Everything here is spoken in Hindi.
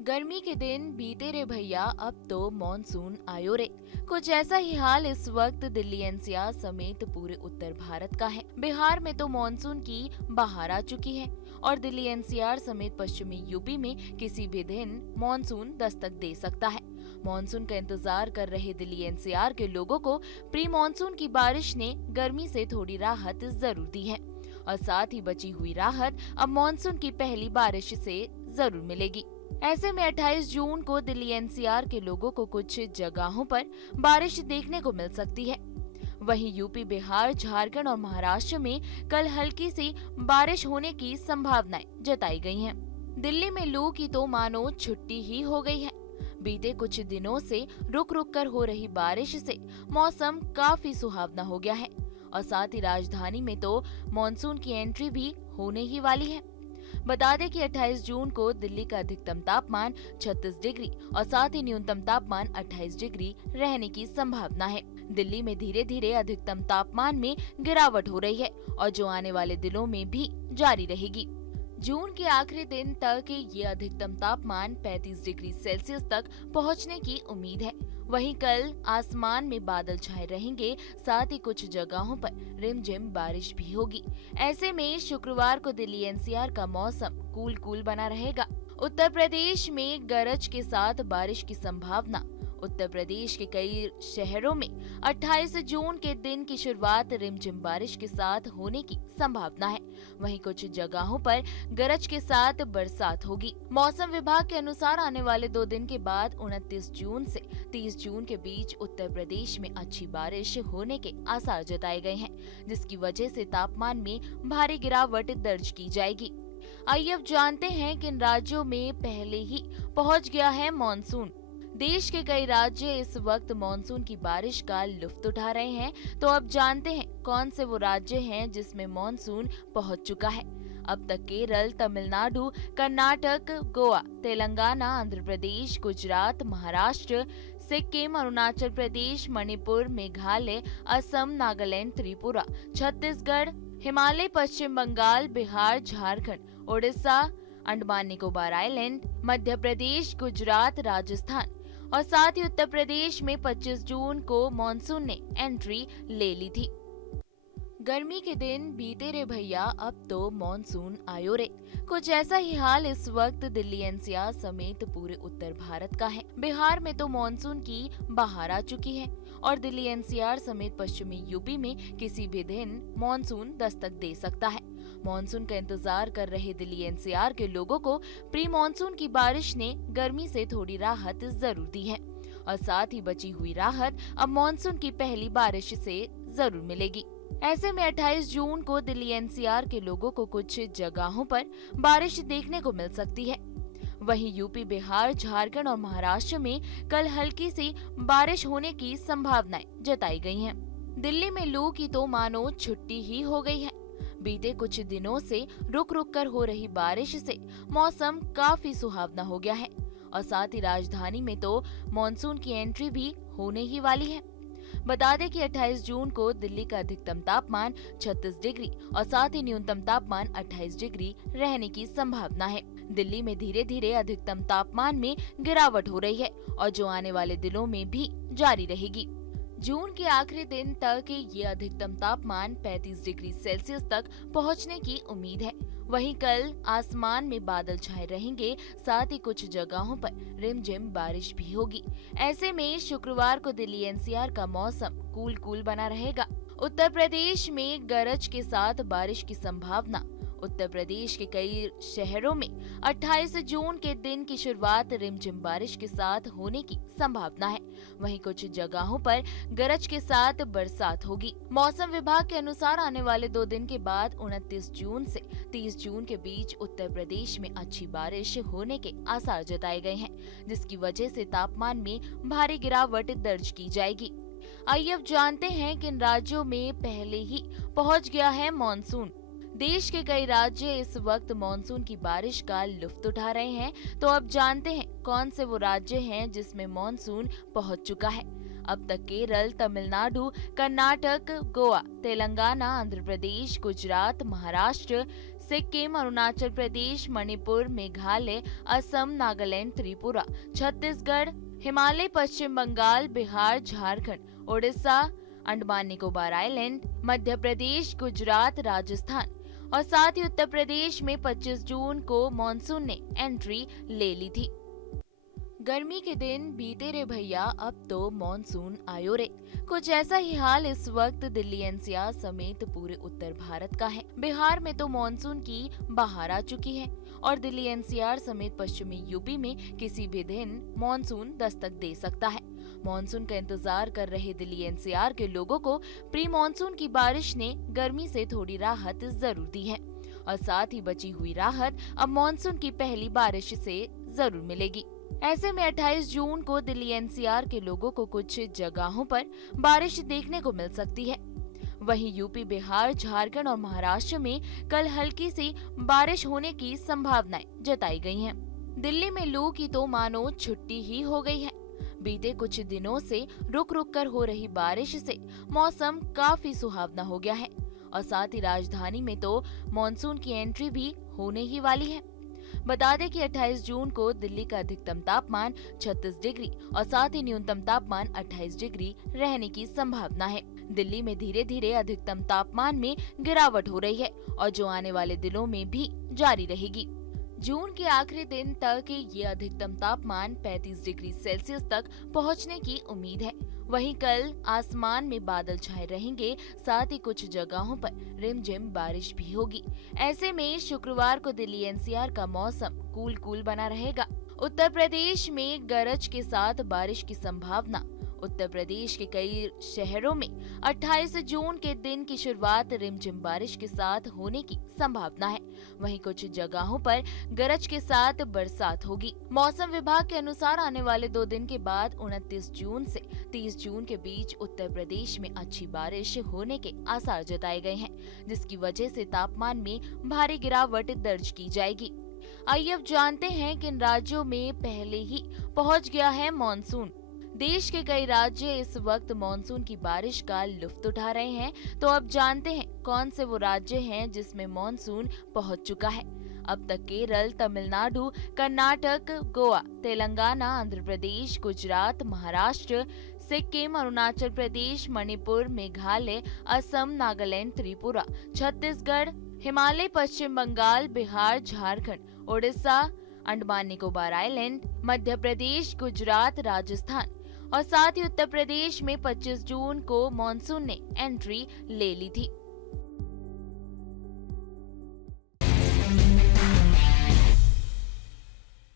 गर्मी के दिन बीते रे भैया, अब तो मॉनसून आयो रे। कुछ ऐसा ही हाल इस वक्त दिल्ली एनसीआर समेत पूरे उत्तर भारत का है। बिहार में तो मॉनसून की बहार आ चुकी है और दिल्ली एनसीआर समेत पश्चिमी यूपी में किसी भी दिन मॉनसून दस्तक दे सकता है। मॉनसून का इंतजार कर रहे दिल्ली एनसीआर के लोगों को प्री मॉनसून की बारिश ने गर्मी से थोड़ी राहत जरूर दी है और साथ ही बची हुई राहत अब मॉनसून की पहली बारिश से जरूर मिलेगी। ऐसे में 28 जून को दिल्ली एनसीआर के लोगों को कुछ जगहों पर बारिश देखने को मिल सकती है। वहीं यूपी, बिहार, झारखंड और महाराष्ट्र में कल हल्की सी बारिश होने की संभावनाएं जताई गई हैं। दिल्ली में लू की तो मानो छुट्टी ही हो गई है। बीते कुछ दिनों से रुक रुक कर हो रही बारिश से मौसम काफी सुहावना हो गया है और साथ ही राजधानी में तो मॉनसून की एंट्री भी होने ही वाली है। बता दें कि 28 जून को दिल्ली का अधिकतम तापमान 36 डिग्री और साथ ही न्यूनतम तापमान 28 डिग्री रहने की संभावना है। दिल्ली में धीरे धीरे अधिकतम तापमान में गिरावट हो रही है और जो आने वाले दिनों में भी जारी रहेगी। जून के आखिरी दिन तक ये अधिकतम तापमान 35 डिग्री सेल्सियस तक पहुंचने की उम्मीद है। वहीं कल आसमान में बादल छाए रहेंगे, साथ ही कुछ जगहों पर रिमझिम बारिश भी होगी। ऐसे में शुक्रवार को दिल्ली एनसीआर का मौसम कूल बना रहेगा। उत्तर प्रदेश में गरज के साथ बारिश की संभावना। उत्तर प्रदेश के कई शहरों में 28 जून के दिन की शुरुआत रिमझिम बारिश के साथ होने की संभावना है। वहीं कुछ जगहों पर गरज के साथ बरसात होगी। मौसम विभाग के अनुसार आने वाले 2 दिन के बाद 29 जून से 30 जून के बीच उत्तर प्रदेश में अच्छी बारिश होने के आसार जताए गए हैं, जिसकी वजह से तापमान में भारी गिरावट दर्ज की जाएगी। आइए अब जानते हैं किन राज्यों में पहले ही पहुंच गया है मॉनसून। देश के कई राज्य इस वक्त मॉनसून की बारिश का लुत्फ उठा रहे हैं, तो अब जानते हैं कौन से वो राज्य हैं जिसमें मॉनसून पहुंच चुका है। अब तक केरल, तमिलनाडु, कर्नाटक, गोवा, तेलंगाना, आंध्र प्रदेश, गुजरात, महाराष्ट्र, सिक्किम, अरुणाचल प्रदेश, मणिपुर, मेघालय, असम, नागालैंड, त्रिपुरा, छत्तीसगढ़, हिमालय, पश्चिम बंगाल, बिहार, झारखंड, ओडिशा, अंडमान निकोबार आइलैंड, मध्य प्रदेश, गुजरात, राजस्थान और साथ ही उत्तर प्रदेश में 25 जून को मॉनसून ने एंट्री ले ली थी। गर्मी के दिन बीते रे भैया, अब तो मॉनसून आयो रे। कुछ ऐसा ही हाल इस वक्त दिल्ली एनसीआर समेत पूरे उत्तर भारत का है। बिहार में तो मॉनसून की बहार आ चुकी है और दिल्ली एनसीआर समेत पश्चिमी यूपी में किसी भी दिन मॉनसून दस्तक दे सकता है। मॉनसून का इंतजार कर रहे दिल्ली एनसीआर के लोगों को प्री मॉनसून की बारिश ने गर्मी से थोड़ी राहत जरूर दी है और साथ ही बची हुई राहत अब मॉनसून की पहली बारिश से जरूर मिलेगी। ऐसे में 28 जून को दिल्ली एनसीआर के लोगों को कुछ जगहों पर बारिश देखने को मिल सकती है। वहीं यूपी, बिहार, झारखंड और महाराष्ट्र में कल हल्की सी बारिश होने की संभावनाएं जताई गई हैं। दिल्ली में लू की तो मानो छुट्टी ही हो गई है। बीते कुछ दिनों से रुक रुक कर हो रही बारिश से मौसम काफी सुहावना हो गया है और साथ ही राजधानी में तो मॉनसून की एंट्री भी होने ही वाली है। बता दें कि 28 जून को दिल्ली का अधिकतम तापमान 36 डिग्री और साथ ही न्यूनतम तापमान 28 डिग्री रहने की संभावना है। दिल्ली में धीरे धीरे अधिकतम तापमान में गिरावट हो रही है और जो आने वाले दिनों में भी जारी रहेगी। जून के आखिरी दिन तक ये अधिकतम तापमान 35 डिग्री सेल्सियस तक पहुंचने की उम्मीद है। वहीं कल आसमान में बादल छाए रहेंगे, साथ ही कुछ जगहों पर रिमझिम बारिश भी होगी। ऐसे में शुक्रवार को दिल्ली एनसीआर का मौसम कूल बना रहेगा। उत्तर प्रदेश में गरज के साथ बारिश की संभावना। उत्तर प्रदेश के कई शहरों में 28 जून के दिन की शुरुआत रिमझिम बारिश के साथ होने की संभावना है। वहीं कुछ जगहों पर गरज के साथ बरसात होगी। मौसम विभाग के अनुसार आने वाले 2 दिन के बाद 29 जून से 30 जून के बीच उत्तर प्रदेश में अच्छी बारिश होने के आसार जताए गए हैं, जिसकी वजह से तापमान में भारी गिरावट दर्ज की जाएगी। आइए अब जानते हैं किन राज्यों में पहले ही पहुंच गया है मॉनसून। देश के कई राज्य इस वक्त मॉनसून की बारिश का लुत्फ उठा रहे हैं, तो अब जानते हैं कौन से वो राज्य हैं जिसमें मॉनसून पहुंच चुका है। अब तक केरल, तमिलनाडु, कर्नाटक, गोवा, तेलंगाना, आंध्र प्रदेश, गुजरात, महाराष्ट्र, सिक्किम, अरुणाचल प्रदेश, मणिपुर, मेघालय, असम, नागालैंड, त्रिपुरा, छत्तीसगढ़, हिमालय, पश्चिम बंगाल, बिहार, झारखंड, ओडिशा, अंडमान निकोबार आइलैंड, मध्य प्रदेश, गुजरात, राजस्थान और साथ ही उत्तर प्रदेश में 25 जून को मॉनसून ने एंट्री ले ली थी। गर्मी के दिन बीते रे भैया, अब तो मॉनसून आयो रे। कुछ ऐसा ही हाल इस वक्त दिल्ली एनसीआर समेत पूरे उत्तर भारत का है। बिहार में तो मॉनसून की बहार आ चुकी है और दिल्ली एनसीआर समेत पश्चिमी यूपी में किसी भी दिन मॉनसून दस्तक दे सकता है। मॉनसून का इंतजार कर रहे दिल्ली एनसीआर के लोगों को प्री मॉनसून की बारिश ने गर्मी से थोड़ी राहत जरूर दी है और साथ ही बची हुई राहत अब मॉनसून की पहली बारिश से जरूर मिलेगी। ऐसे में 28 जून को दिल्ली एनसीआर के लोगों को कुछ जगहों पर बारिश देखने को मिल सकती है। वहीं यूपी, बिहार, झारखंड और महाराष्ट्र में कल हल्की सी बारिश होने की संभावनाएं जताई गई हैं। दिल्ली में लू की तो मानो छुट्टी ही हो गई है। बीते कुछ दिनों से रुक रुक कर हो रही बारिश से मौसम काफी सुहावना हो गया है और साथ ही राजधानी में तो मॉनसून की एंट्री भी होने ही वाली है। बता दें कि 28 जून को दिल्ली का अधिकतम तापमान 36 डिग्री और साथ ही न्यूनतम तापमान 28 डिग्री रहने की संभावना है। दिल्ली में धीरे धीरे अधिकतम तापमान में गिरावट हो रही है और जो आने वाले दिनों में भी जारी रहेगी। जून के आखिरी दिन तक ये अधिकतम तापमान 35 डिग्री सेल्सियस तक पहुंचने की उम्मीद है। वहीं कल आसमान में बादल छाए रहेंगे, साथ ही कुछ जगहों पर रिमझिम बारिश भी होगी। ऐसे में शुक्रवार को दिल्ली एनसीआर का मौसम कूल बना रहेगा। उत्तर प्रदेश में गरज के साथ बारिश की संभावना। उत्तर प्रदेश के कई शहरों में 28 जून के दिन की शुरुआत रिमझिम बारिश के साथ होने की संभावना है। वहीं कुछ जगहों पर गरज के साथ बरसात होगी। मौसम विभाग के अनुसार आने वाले 2 दिन के बाद 29 जून से 30 जून के बीच उत्तर प्रदेश में अच्छी बारिश होने के आसार जताए गए हैं, जिसकी वजह से तापमान में भारी गिरावट दर्ज की जाएगी। आइए अब जानते हैं किन राज्यों में पहले ही पहुंच गया है मॉनसून। देश के कई राज्य इस वक्त मॉनसून की बारिश का लुत्फ उठा रहे हैं, तो अब जानते हैं कौन से वो राज्य हैं जिसमें मॉनसून पहुंच चुका है। अब तक केरल, तमिलनाडु, कर्नाटक, गोवा, तेलंगाना, आंध्र प्रदेश, गुजरात, महाराष्ट्र, सिक्किम, अरुणाचल प्रदेश, मणिपुर, मेघालय, असम, नागालैंड, त्रिपुरा, छत्तीसगढ़, हिमालय, पश्चिम बंगाल, बिहार, झारखंड, ओडिशा, अंडमान निकोबार आइलैंड, मध्य प्रदेश, गुजरात, राजस्थान और साथ ही उत्तर प्रदेश में 25 जून को मॉनसून ने एंट्री ले ली थी।